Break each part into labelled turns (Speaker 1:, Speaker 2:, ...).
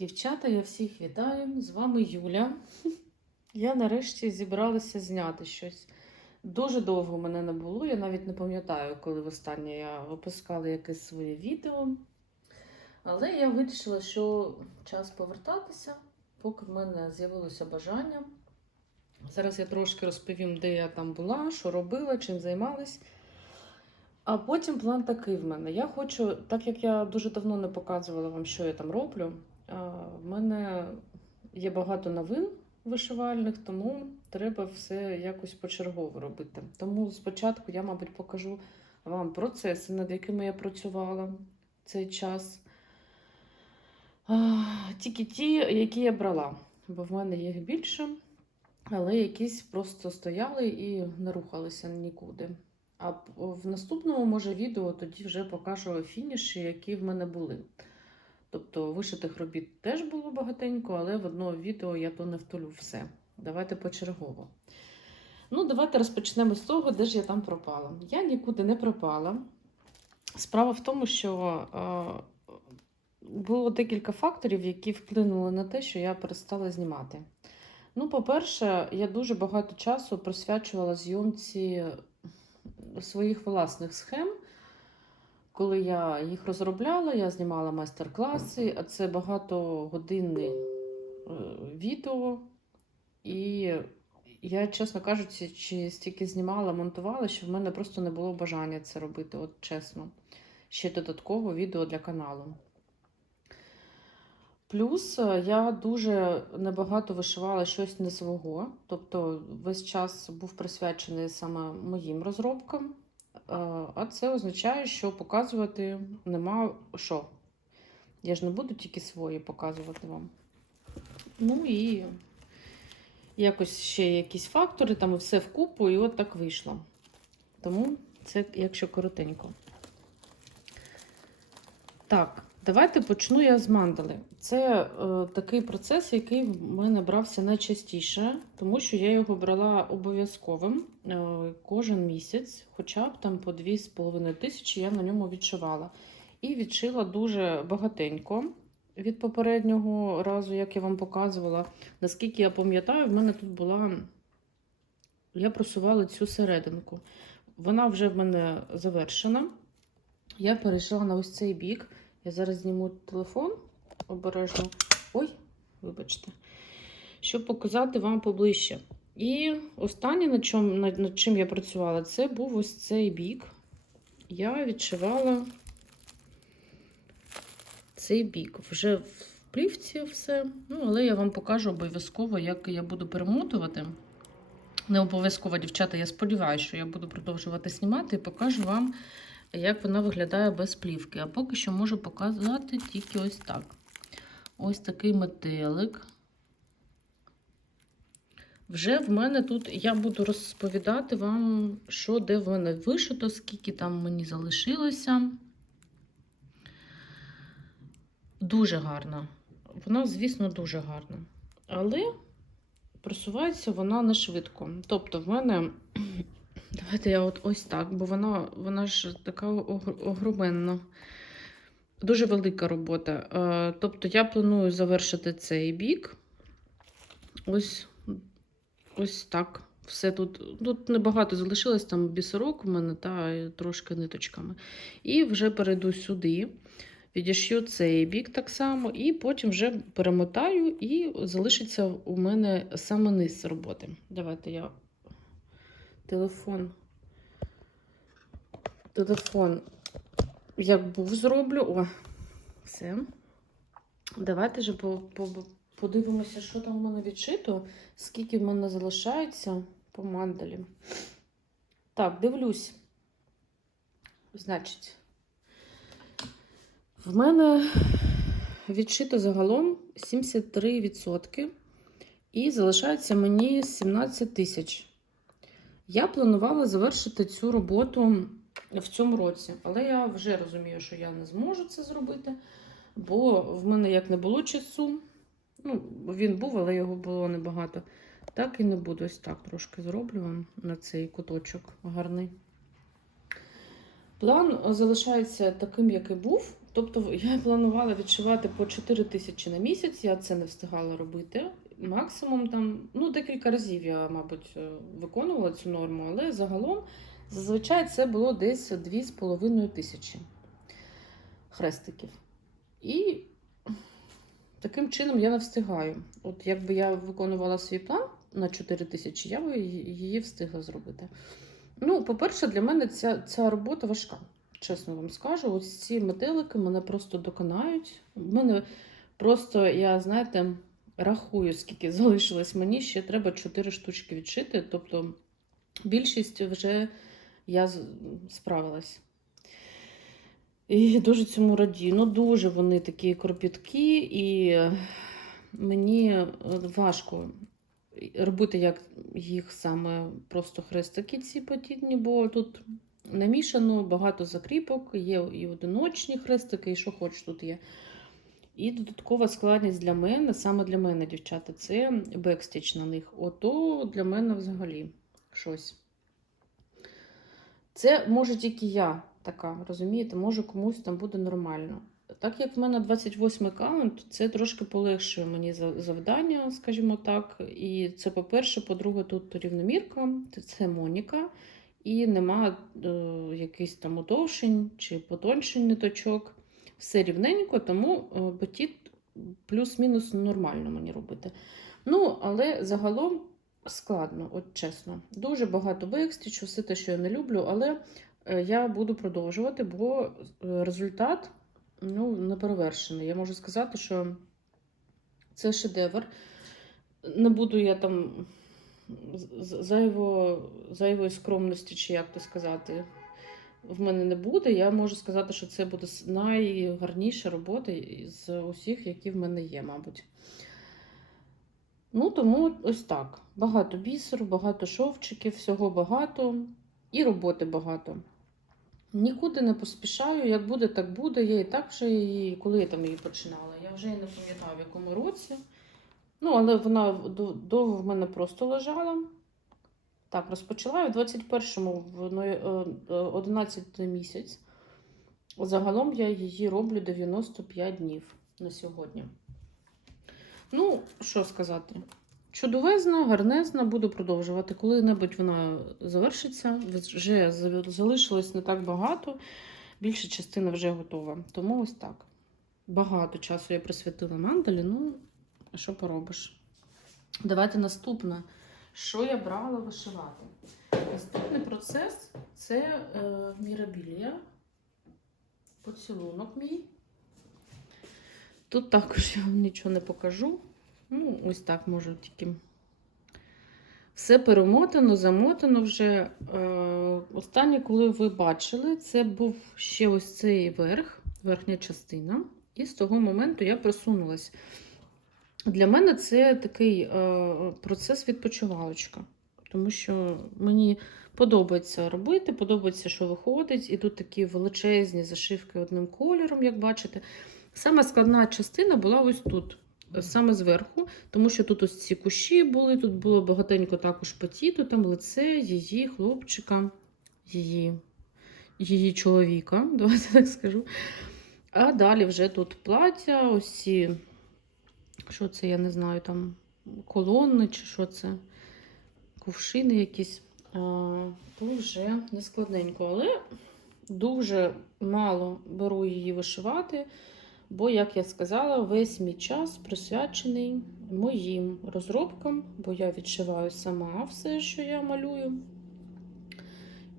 Speaker 1: Дівчата, я всіх вітаю. З вами Юля. Я нарешті зібралася зняти щось. Дуже довго мене не було. Я навіть не пам'ятаю, коли востаннє я випускала якесь своє відео. Але я вирішила, що час повертатися, поки в мене з'явилося бажання. Зараз я трошки розповім, де я там була, що робила, чим займалась. А потім план такий в мене. Я хочу, так як я дуже давно не показувала вам, що я там роблю, в мене є багато новин вишивальних, тому треба все якось почергово робити. Тому спочатку я, мабуть, покажу вам процеси, над якими я працювала цей час. Тільки ті, які я брала, бо в мене їх більше, але якісь просто стояли і не рухалися нікуди. А в наступному, може, відео тоді вже покажу фініші, які в мене були. Тобто вишитих робіт теж було багатенько, але в одно відео я то не втулю все. Давайте почергово. Ну, давайте розпочнемо з того, де ж я там пропала. Я нікуди не пропала. Справа в тому, що е, було декілька факторів, які вплинули на те, що я перестала знімати. Ну, по-перше, я дуже багато часу присвячувала зйомці своїх власних схем. Коли я їх розробляла, я знімала майстер-класи, а це багатогодинне е, відео. І я, чесно кажучи, чи стільки знімала, монтувала, що в мене просто не було бажання це робити, от чесно. Ще додатково відео для каналу. Плюс е, я дуже небагато вишивала щось не свого, тобто весь час був присвячений саме моїм розробкам. А це означає, що показувати нема що. Я ж не буду тільки свої показувати вам. Ну і якось ще якісь фактори, там все вкупу, і от так вийшло. Тому це якщо коротенько. Так, давайте почну я з мандали. Це е, такий процес, який в мене брався найчастіше, тому що я його брала обов'язковим е, кожен місяць, хоча б там по 2,5 тисячі я на ньому відшивала. І відшила дуже багатенько від попереднього разу, як я вам показувала. Наскільки я пам'ятаю, в мене тут була. Я просувала цю серединку. Вона вже в мене завершена. Я перейшла на ось цей бік. Я зараз зніму телефон обережно. Ой, вибачте. Щоб показати вам поближче. І останнє, над чим, над, чим я працювала, це був ось цей бік. Я відшивала цей бік. Вже в плівці все. Ну, але я вам покажу обов'язково, як я буду перемотувати. Не обов'язково, дівчата, я сподіваюся, що я буду продовжувати знімати і покажу вам, як вона виглядає без плівки. А поки що можу показати тільки ось так. Ось такий метелик. Вже в мене тут я буду розповідати вам, що де в мене вишито, скільки там мені залишилося. Дуже гарна. Вона, звісно, дуже гарна. Але просувається вона не швидко. Тобто, в мене. Давайте я от ось так, бо вона, вона ж така огроменна. Дуже велика робота. Е, Тобто я планую завершити цей бік. Ось, ось так. Все тут. Тут небагато залишилось, там бісерок у мене та трошки ниточками. І вже перейду сюди, відішью цей бік так само, і потім вже перемотаю, і залишиться у мене саме низ роботи. Давайте я телефон. Телефон як був, зроблю. О, все. Давайте же по, по, подивимося, що там у мене відшито, скільки в мене залишається по мандалі. Так, дивлюсь. Значить, в мене відшито загалом 73%. І залишається мені 17 тисяч. Я планувала завершити цю роботу в цьому році, але я вже розумію, що я не зможу це зробити, бо в мене як не було часу. Ну, він був, але його було небагато. Так і не буду. Ось так трошки зроблю вам на цей куточок гарний. План залишається таким, як і був. Тобто я планувала відшивати по 4 тисячі на місяць, я це не встигала робити. Максимум там, ну, декілька разів я, мабуть, е, виконувала цю норму, але загалом зазвичай це було десь 2,5 тисячі хрестиків. І таким чином я не встигаю. От якби я виконувала свій план на 4 тисячі, я би її встигла зробити. Ну, по-перше, для мене ця, ця робота важка. Чесно вам скажу, ось ці метелики мене просто доконають. У мене просто, я, знаєте, рахую, скільки залишилось мені, ще треба 4 штучки відшити. Тобто більшість вже я справилась. І дуже цьому радію. Ну, дуже вони такі кропіткі, і мені е, важко робити як їх саме просто хрестики ці подібні, бо тут намішано багато закріпок, є і одиночні хрестики, і що хоч тут є. І додаткова складність для мене, саме для мене, дівчата, це бекстіч на них. Ото для мене взагалі щось. Це може тільки я така, розумієте, може комусь там буде нормально. Так як в мене 28 аккаунт, це трошки полегшує мені за- завдання, скажімо так. І це по-перше, по-друге, тут рівномірка, це Моніка, і нема е, якихось там утовшень чи потоншень ниточок. Все рівненько, тому е, батіт плюс-мінус нормально мені робити. Ну, але загалом складно, от чесно. Дуже багато бекстічу, все те, що я не люблю, але е, я буду продовжувати, бо е, результат ну, неперевершений. Я можу сказати, що це шедевр. Не буду я там зайво, зайвої скромності, чи як то сказати, в мене не буде. Я можу сказати, що це буде найгарніша робота з усіх, які в мене є, мабуть. Ну, тому ось так. Багато бісеру, багато шовчиків, всього багато і роботи багато. Нікуди не поспішаю, як буде, так буде. Я і так вже її, коли я там її починала, я вже і не пам'ятаю, в якому році. Ну, але вона довго в мене просто лежала. Так, розпочала я в 21-му, в ну, е, е, 11 місяць. Загалом я її роблю 95 днів на сьогодні. Ну, що сказати? Чудовезна, гарнезна, буду продовжувати. Коли-небудь вона завершиться, вже залишилось не так багато, більша частина вже готова. Тому ось так. Багато часу я присвятила мандалі, ну, що поробиш? Давайте наступне. Що я брала вишивати? Наступний процес це е, мірабілія. Поцілунок мій. Тут також я вам нічого не покажу. Ну, ось так можу тільки. Все перемотано, замотано вже. Е, останнє, коли ви бачили, це був ще ось цей верх, верхня частина. І з того моменту я просунулась. Для мене це такий е, процес відпочивалочка. Тому що мені подобається робити, подобається, що виходить. І тут такі величезні зашивки одним кольором, як бачите. Саме складна частина була ось тут, саме зверху, тому що тут ось ці кущі були, тут було багатенько також патіту, там лице її хлопчика, її, її чоловіка, давайте так скажу. А далі вже тут плаття, ось ці, що це, я не знаю, там колони чи що це, кувшини якісь. То вже не складненько, але дуже мало беру її вишивати. Бо, як я сказала, весь мій час присвячений моїм розробкам, бо я відшиваю сама все, що я малюю.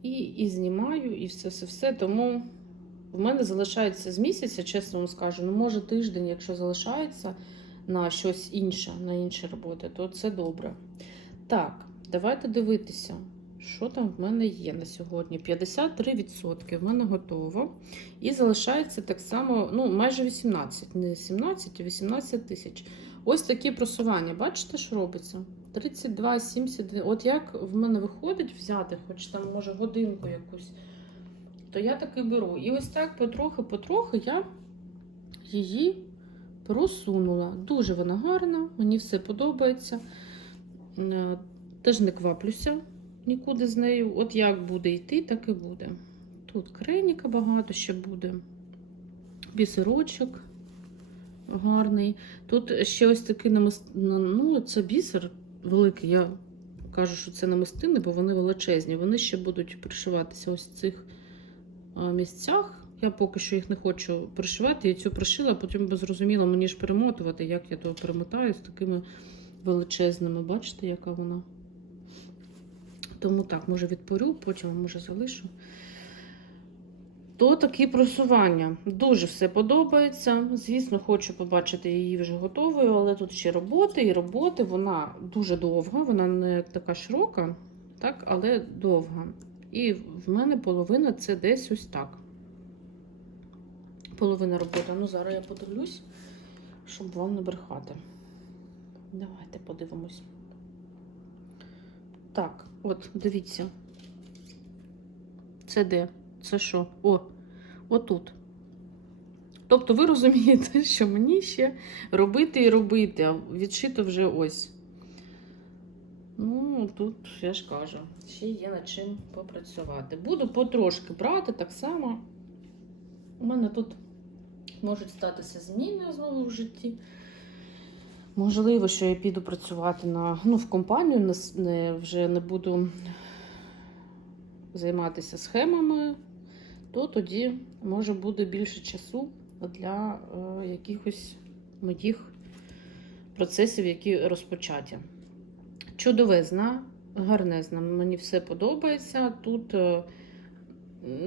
Speaker 1: І, і знімаю, і все-все-все. Тому в мене залишається з місяця, чесно вам скажу, ну, може тиждень, якщо залишається на щось інше, на інші роботи, то це добре. Так, давайте дивитися, що там в мене є на сьогодні. 53% в мене готово. І залишається так само, ну, майже 18, не 17, а 18 тисяч. Ось такі просування. Бачите, що робиться? 32, 70. От як в мене виходить взяти, хоч там, може, годинку якусь, то я таки беру. І ось так потрохи-потрохи я її просунула. Дуже вона гарна, мені все подобається. Е, Теж не кваплюся нікуди з нею. От як буде йти, так і буде. Тут крейніка багато ще буде. бісерочок гарний. Тут ще ось такий намист... ну, це бісер великий. Я кажу, що це намистини, бо вони величезні. Вони ще будуть пришиватися ось в цих місцях. Я поки що їх не хочу пришивати. Я цю пришила, потім би зрозуміла мені ж перемотувати, як я то перемотаю з такими величезними. Бачите, яка вона? Тому так, може відпорю, потім може залишу. То такі просування. Дуже все подобається. Звісно, хочу побачити її вже готовою, але тут ще роботи і роботи. Вона дуже довга, вона не така широка, так, але довга. І в мене половина це десь ось так. Половина роботи. Ну, зараз я подивлюсь, щоб вам не брехати. Давайте подивимось. Так, от, дивіться. Це де? Це що? О, отут. Тобто ви розумієте, що мені ще робити і робити, а відшито вже ось. Ну, тут, я ж кажу, ще є над чим попрацювати. Буду потрошки брати так само. У мене тут можуть статися зміни знову в житті. Можливо, що я піду працювати на, ну, в компанію, не, вже не буду займатися схемами, то тоді може буде більше часу для е, якихось моїх процесів, які розпочаті. Чудовезна, гарнезна. Мені все подобається. Тут, е,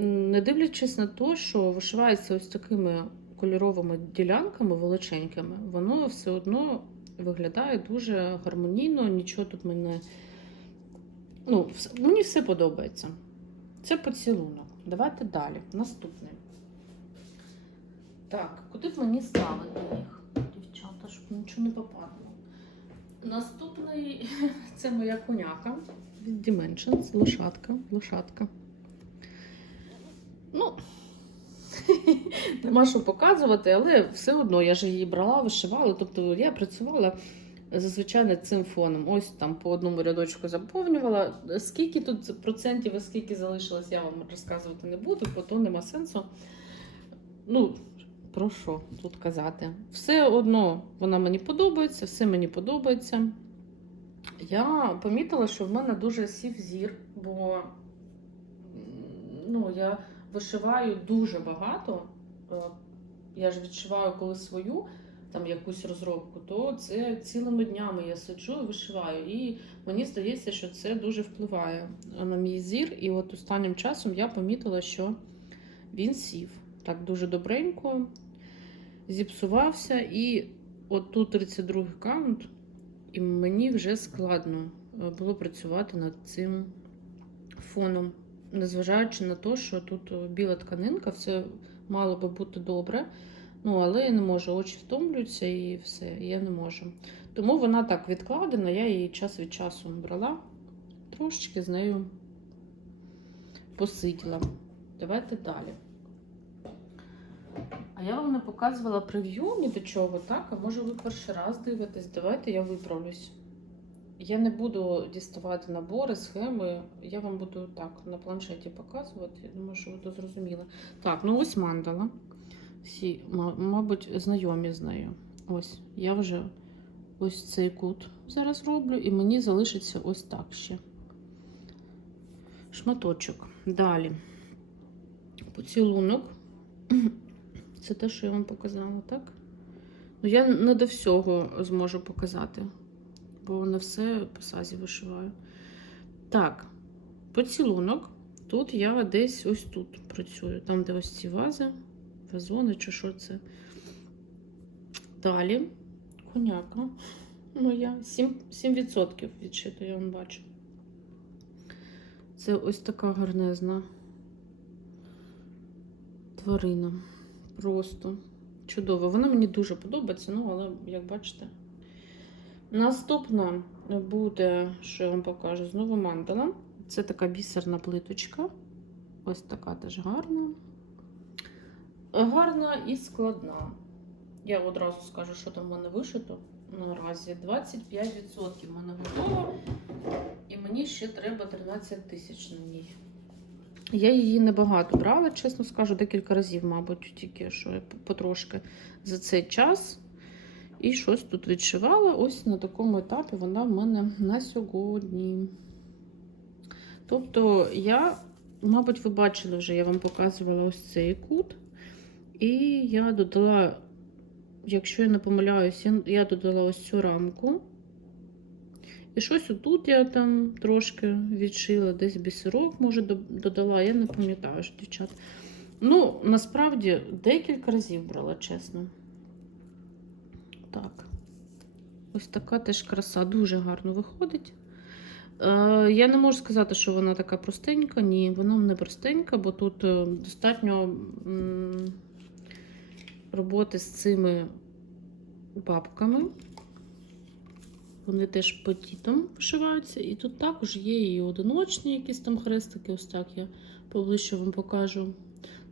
Speaker 1: не дивлячись на те, що вишивається ось такими кольоровими ділянками величенькими, воно все одно виглядає дуже гармонійно, нічого тут мене. Ну, мені все подобається. Це поцілунок. Давайте далі. Наступний. Так, куди б мені ставити їх, дівчата, щоб нічого не попадало. Наступний це моя коняка від Dimensions, лошадка, лошадка. Ну, нема що показувати, але все одно я ж її брала, вишивала. Тобто я працювала зазвичай над цим фоном. Ось там по одному рядочку заповнювала. Скільки тут процентів, і скільки залишилось, я вам розказувати не буду, бо то нема сенсу. Ну, про що тут казати? Все одно вона мені подобається, все мені подобається. Я помітила, що в мене дуже сів зір, бо ну, я вишиваю дуже багато. Е, Я ж відшиваю коли свою там якусь розробку, то це цілими днями я сиджу і вишиваю. І мені здається, що це дуже впливає на мій зір. І от останнім часом я помітила, що він сів так дуже добренько, зіпсувався. І от тут 32 каунт, і мені вже складно е, було працювати над цим фоном. Незважаючи на те, що тут е, біла тканинка, все мало би бути добре. Ну, але я не можу, очі втомлюються і все, я не можу. Тому вона так відкладена, я її час від часу брала, трошечки з нею посиділа. Давайте далі. А я вам не показувала прев'ю ні до чого, так? А може ви перший раз дивитесь? Давайте я виправлюсь. Я не буду діставати набори, схеми. Я вам буду так на планшеті показувати. Я думаю, що ви то зрозуміли. Так, ну ось мандала. Всі, мабуть, знайомі з нею. Ось, я вже ось цей кут зараз роблю, і мені залишиться ось так ще. Шматочок. Далі. Поцілунок. Це те, що я вам показала, так? Ну, я не до всього зможу показати, бо не все по сазі вишиваю. Так, поцілунок. Тут я десь ось тут працюю. Там, де ось ці вази, вазони чи що це. Далі коняка моя. 7%, 7% відшито, я вам бачу. Це ось така гарнезна тварина. Просто чудово. Вона мені дуже подобається, ну, але, як бачите, наступна буде, що я вам покажу, знову мандала. Це така бісерна плиточка. Ось така теж гарна. Гарна і складна. Я одразу скажу, що там в мене вишито. Наразі 25% в мене готово. І мені ще треба 13 тисяч на ній. Я її небагато брала, чесно скажу, декілька разів, мабуть, тільки що потрошки за цей час. І щось тут відшивала. Ось на такому етапі вона в мене на сьогодні. Тобто, я, мабуть, ви бачили вже, я вам показувала ось цей кут. І я додала, якщо я не помиляюсь, я- додала ось цю рамку. І щось отут я там трошки відшила, десь бісерок, може, додала, я не пам'ятаю, що дівчат. Ну, насправді, декілька разів брала, чесно. Так. Ось така теж краса, дуже гарно виходить. Е, я не можу сказати, що вона така простенька. Ні, вона не простенька, бо тут е, достатньо роботи з цими бабками. Вони теж потітом вишиваються. І тут також є і одиночні якісь там хрестики, ось так я поближче вам покажу.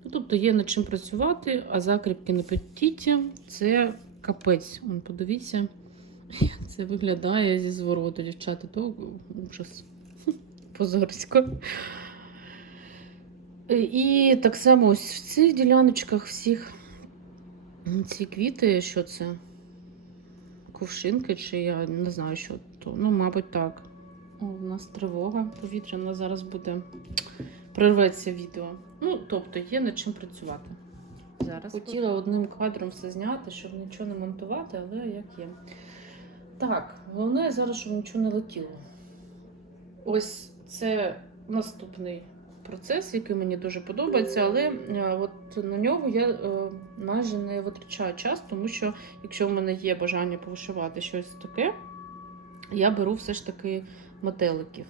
Speaker 1: Ну, тобто є над чим працювати, а закріпки на петіті це капець. Вон, подивіться, як це виглядає зі звороту, дівчата, то ужас. Позорсько. І так само ось в цих діляночках всіх ці квіти, що це? Кувшинки, чи я не знаю, що то. Ну, мабуть, так. О, у нас тривога повітряна зараз буде. Прерветься відео. Ну, тобто, є над чим працювати. Зараз хотіла одним кадром все зняти, щоб нічого не монтувати, але як є. Так, головне зараз, щоб нічого не летіло. Ось це наступний процес, який мені дуже подобається, але е, от на нього я е, майже не витрачаю час, тому що якщо в мене є бажання повишивати щось таке, я беру все ж таки метеликів.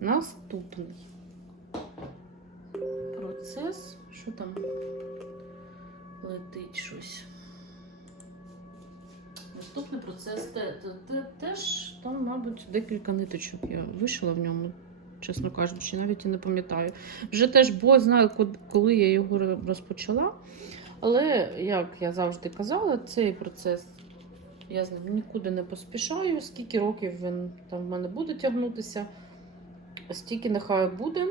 Speaker 1: Наступний процес. Що там летить щось? Наступний процес те, те, те- теж там, мабуть, декілька ниточок я вишила в ньому, чесно кажучи, навіть і не пам'ятаю. Вже теж бо знаю, коли я його розпочала. Але, як я завжди казала, цей процес я нікуди не поспішаю. Скільки років він там в мене буде тягнутися, стільки нехай буде.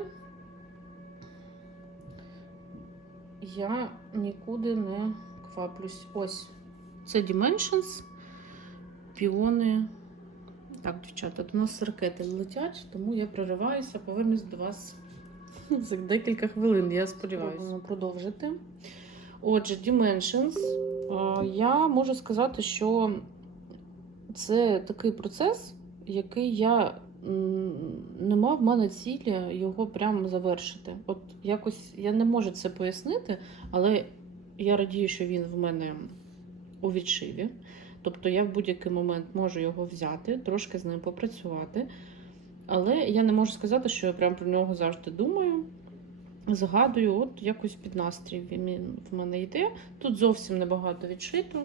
Speaker 1: Я нікуди не кваплюсь. Ось це Dimensions, піони. Так, дівчата, от у нас ракети летять, тому я прориваюся, повернусь до вас за декілька хвилин, я сподіваюся. Продовжити. Отже, Dimensions. Я можу сказати, що це такий процес, який я м, не мав в мене цілі його прямо завершити. От якось я не можу це пояснити, але я радію, що він в мене у відшиві. Тобто я в будь-який момент можу його взяти, трошки з ним попрацювати. Але я не можу сказати, що я прям про нього завжди думаю. Згадую, от якось під настрій він в мене йде. Тут зовсім небагато відшито.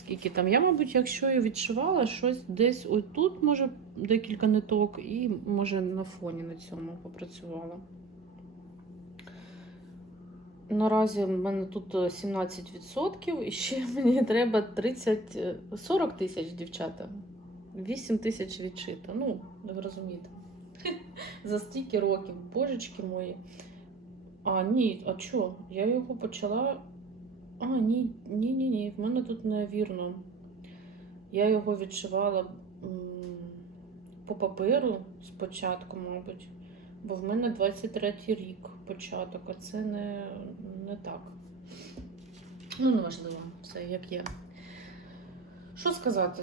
Speaker 1: Скільки там я, мабуть, якщо і відшивала, щось десь отут, може, декілька ниток, і може на фоні на цьому попрацювала. Наразі в мене тут е, 17%, і ще мені треба 30, е, 40 тисяч дівчата. 8 тисяч відшито. Ну, ви розумієте. За стільки років, божечки мої. А, ні, а що? Я його почала. А, ні, ні, ні, ні. В мене тут невірно. Я його відшивала по паперу спочатку, мабуть. Бо в мене 23-й рік початок, а це не, не так. Ну, неважливо, все як є. Що сказати?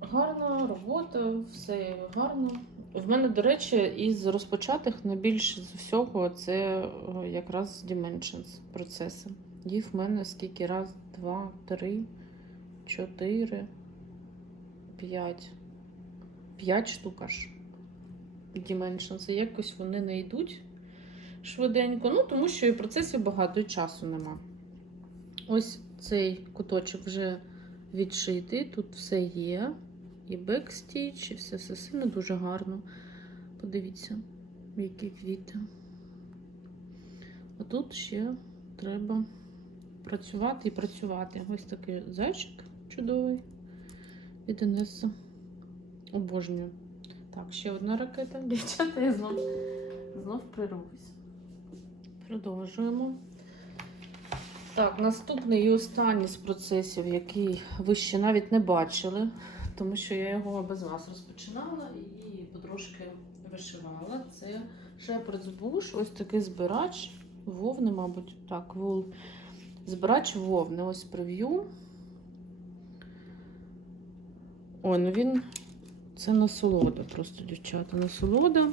Speaker 1: Гарна робота, все гарно. В мене, до речі, із розпочатих найбільше з всього це е, якраз Dimensions процеси. Їх в мене скільки? Раз, два, три, чотири, п'ять. П'ять штук аж. Dimensions. Якось вони не йдуть швиденько. Ну, тому що і процесів багато, і часу нема. Ось цей куточок вже відшитий. Тут все є. І бекстіч, і все все сильно дуже гарно. Подивіться, які квіти. А тут ще треба працювати і працювати. Ось такий зайчик чудовий від Інеса. Обожнюю. Так, ще одна ракета. Дівчата, я знову знов прирвусь. Продовжуємо. Так, наступний і останній з процесів, який ви ще навіть не бачили, тому що я його без вас розпочинала і потрошки вишивала. Це Bush, ось такий збирач вовни, мабуть, так, вул. Збирач вовни, ось прев'ю. Ой, ну він. Це насолода, просто, дівчата, насолода.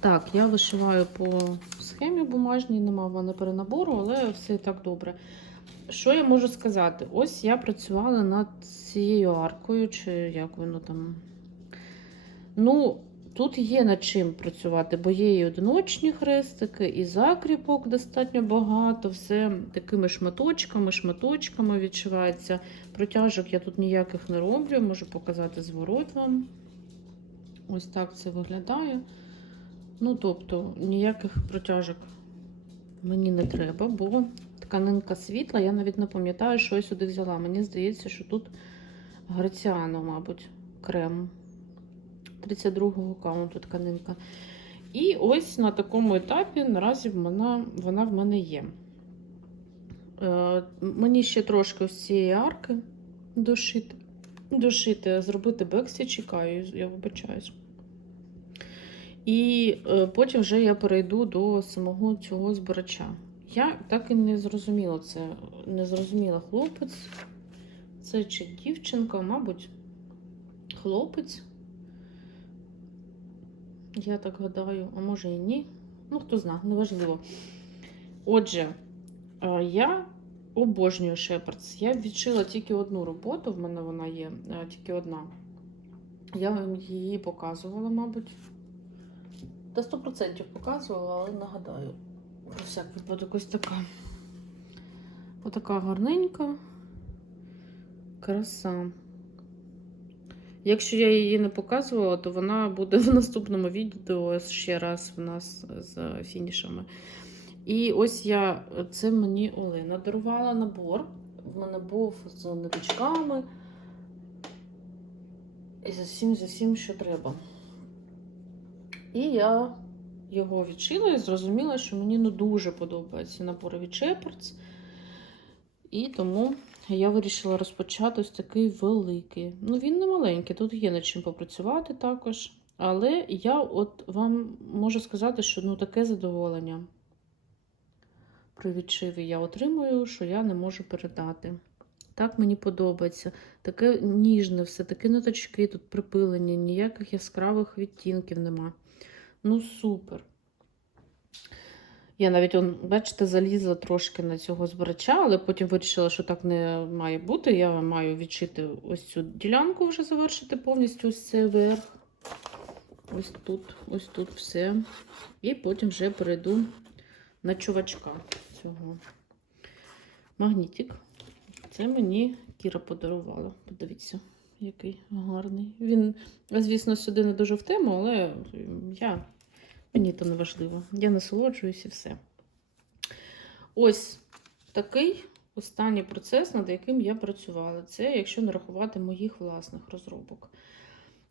Speaker 1: Так, я вишиваю по схемі бумажній, нема в мене перенабору, але все і так добре. Що я можу сказати? Ось я працювала над цією аркою, чи як воно там. Ну, тут є над чим працювати, бо є і одиночні хрестики, і закріпок достатньо багато. Все такими шматочками, шматочками відшивається. Протяжок я тут ніяких не роблю, можу показати зворот вам. Ось так це виглядає. Ну, тобто, ніяких протяжок мені не треба, бо тканинка світла, я навіть не пам'ятаю, що я сюди взяла. Мені здається, що тут Граціано, мабуть, крем. 32-го каунту тканинка. І ось на такому етапі наразі вона, вона в мене є. Е, мені ще трошки ось цієї арки дошити, дошити зробити бексі, чекаю, я вибачаюсь. І е, потім вже я перейду до самого цього збирача. Я так і не зрозуміла це, не зрозуміла хлопець. Це чи дівчинка, мабуть, хлопець. Я так гадаю, а може і ні. Ну, хто знає, неважливо. Отже, е, я обожнюю Шепардс. Я відшила тільки одну роботу, в мене вона є, е, тільки одна. Я вам її показувала, мабуть. Та 100% показувала, але нагадаю. Про всяк випадок ось така. Отака гарненька. Краса. Якщо я її не показувала, то вона буде в наступному відео ще раз в нас з фінішами. І ось я, це мені Олена дарувала набор. В мене був з ниточками. І за всім, за всім, що треба. І я його відшила і зрозуміла, що мені ну, дуже подобаються набори від Shepherd's. І тому я вирішила розпочати ось такий великий. Ну, він не маленький, тут є над чим попрацювати також. Але я от вам можу сказати, що ну, таке задоволення при відшиві я отримую, що я не можу передати. Так мені подобається. Таке ніжне, все, такі ниточки тут припилені, ніяких яскравих відтінків нема. Ну, супер. Я навіть, он, бачите, залізла трошки на цього збирача, але потім вирішила, що так не має бути. Я маю відшити ось цю ділянку, вже завершити повністю ось цей верх. Ось тут, ось тут все. І потім вже перейду на чувачка цього. Магнітик. Це мені Кіра подарувала. Подивіться, який гарний. Він, звісно, сюди не дуже в тему, але я, мені то не важливо. Я насолоджуюсь і все. Ось такий останній процес, над яким я працювала. Це якщо не рахувати моїх власних розробок.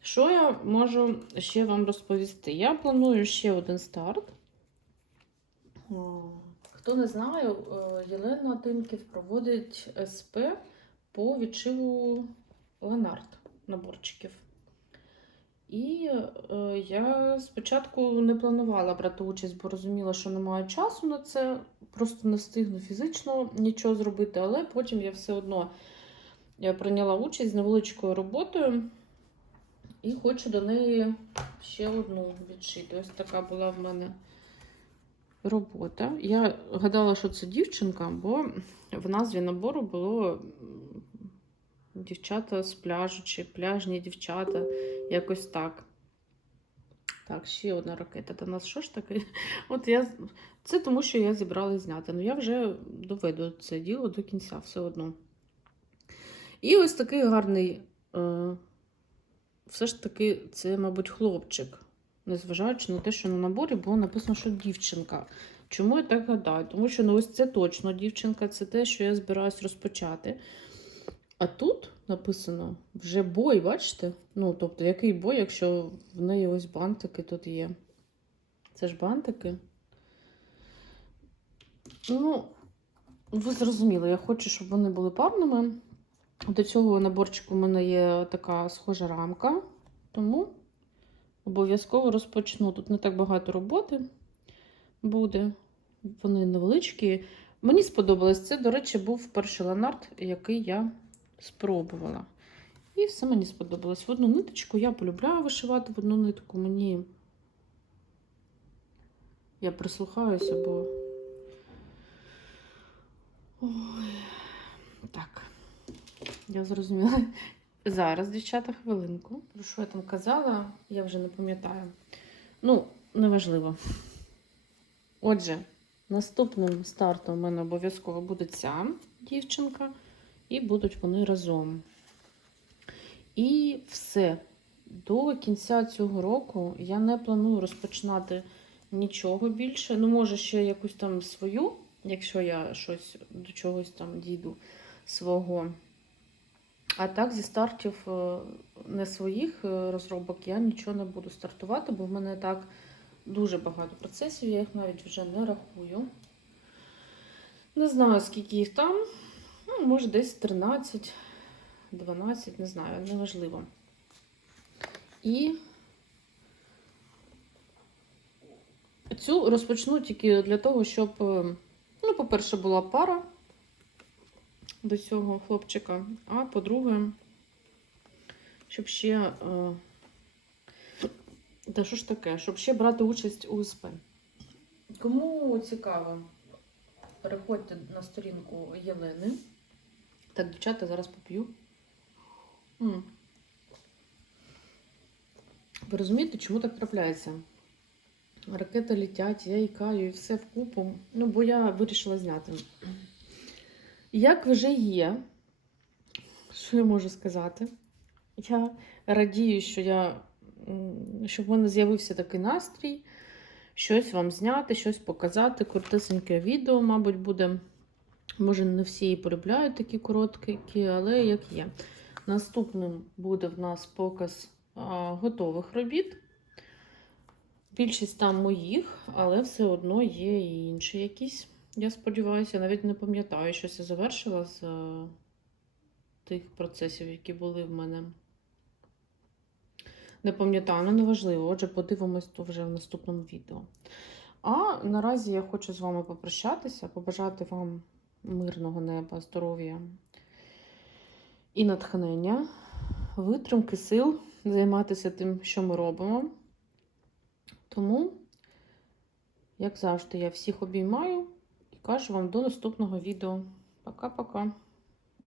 Speaker 1: Що я можу ще вам розповісти? Я планую ще один старт. Хто не знає, е, Єлена Тимків проводить СП по відшиву Ленард наборчиків. І е, я спочатку не планувала брати участь, бо розуміла, що не маю часу на це, просто не встигну фізично нічого зробити, але потім я все одно я прийняла участь з невеличкою роботою і хочу до неї ще одну відшити. Ось така була в мене робота. Я гадала, що це дівчинка, бо в назві набору було дівчата з пляжу чи пляжні дівчата, якось так. Так, ще одна ракета. Та нас що ж таке? От я... Це тому, що я зібрала зняти. Ну, я вже доведу це діло до кінця все одно. І ось такий гарний, е... все ж таки, це, мабуть, хлопчик незважаючи на те, що на наборі було написано, що дівчинка. Чому я так гадаю? Тому що ну, ось це точно дівчинка, це те, що я збираюсь розпочати. А тут написано вже бой, бачите? Ну, тобто, який бой, якщо в неї ось бантики тут є. Це ж бантики. Ну, ви зрозуміли, я хочу, щоб вони були парними. До цього наборчику в мене є така схожа рамка, тому обов'язково розпочну. Тут не так багато роботи буде. Вони невеличкі. Мені сподобалось. Це, до речі, був перший ланарт, який я спробувала. І все мені сподобалось. В одну ниточку я полюбляю вишивати в одну нитку. Мені я прислухаюся, бо. Ой. Так. Я зрозуміла. Зараз, дівчата, хвилинку. Про що я там казала, я вже не пам'ятаю. Ну, неважливо. Отже, наступним стартом у мене обов'язково буде ця дівчинка, і будуть вони разом. І все. До кінця цього року я не планую розпочинати нічого більше. Ну, може, ще якусь там свою, якщо я щось до чогось там дійду свого. А так, зі стартів е, не своїх е, розробок я нічого не буду стартувати, бо в мене так дуже багато процесів, я їх навіть вже не рахую. Не знаю, скільки їх там. Ну, може, десь 13, 12, не знаю, неважливо. І цю розпочну тільки для того, щоб, е, ну, по-перше, була пара до цього хлопчика, а по-друге, щоб ще. е, Та що ж таке? Щоб ще брати участь у УСП. Кому цікаво, переходьте на сторінку Єлени. Так, дівчата, зараз поп'ю. Ви розумієте, чому так трапляється? Ракети летять, я ікаю і все вкупу. Ну, бо я вирішила зняти. Як вже є, що я можу сказати? Я радію, що я, м, що в мене з'явився такий настрій, щось вам зняти, щось показати. Коротесеньке відео, мабуть, буде. Може, не всі і полюбляють такі короткі, але як є. Наступним буде в нас показ готових робіт. Більшість там моїх, але все одно є і інші якісь. Я сподіваюся, навіть не пам'ятаю, що я завершила з е, тих процесів, які були в мене. Не пам'ятаю, але неважливо. Отже, подивимось то вже в наступному відео. А наразі я хочу з вами попрощатися, побажати вам мирного неба, здоров'я і натхнення, витримки сил займатися тим, що ми робимо. Тому, як завжди, я всіх обіймаю і кажу вам до наступного відео. Пока-пока.